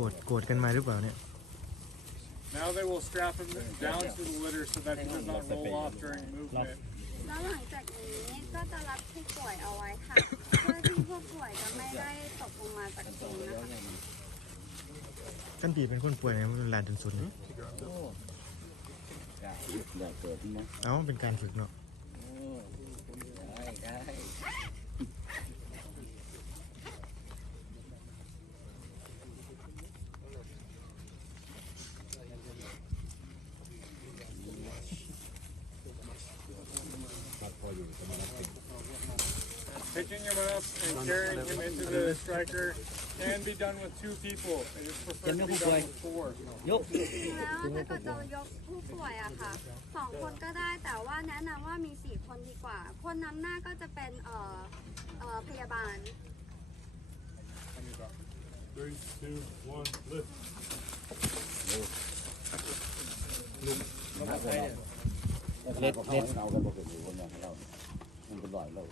รธโกรธกันมาหรือเปล่าเนี่ย Now they will strap him down to the litter so that he does not roll off during movement. แล้วหลังจากนี้ก็จะรับผู้ป่วยเอาไว้ค่ะ เพื่อที่ผู้ป่วยจะไม่ได้ตกลงมาจากเตียงนะคะ กันตีเป็นคนป่วยเนี่ยมันเป็นลานจนสุดนี่ได้เกิดนะเอ้าเป็นการฝึกเนาะ Picking him up and carrying him into the striker can be done with two people. It is preferred to be done with four. ยกแล้วถ้าก็จะยกผู้ป่วยอะค่ะสองคนก็ได้แต่ว่าแนะนำว่ามีสี่คนดีกว่า คนนำหน้าก็จะเป็นเอ่อเอ่อพยาบาล Three, two, one, lift. เล็ดเล็ดเอากันบอกเป็นอยู่คนเดียวเรามันเป็นลอยเรา